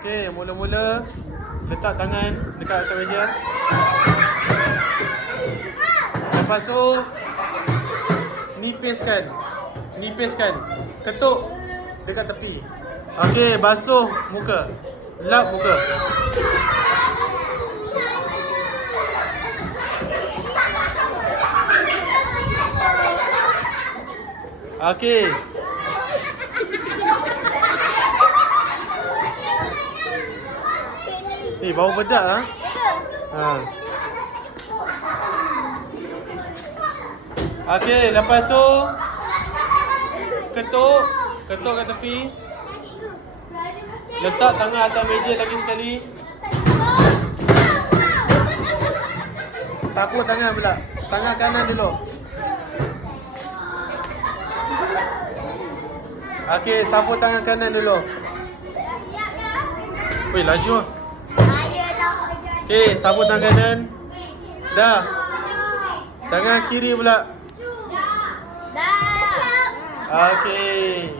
Okey, mula-mula letak tangan dekat atas meja. Lepas tu nipiskan. Ketuk dekat tepi. Okey, basuh muka. Lap muka. Okey. Bau bedak lah. Okey, lepas tu ketuk kat tepi. Letak tangan atas meja lagi sekali. Sapu tangan pula. Tangan kanan dulu. Okey, sapu tangan kanan dulu. Weh, laju lah. Okey, sapu tangan kanan. Dah. Tangan kiri pula. Dah. Okey.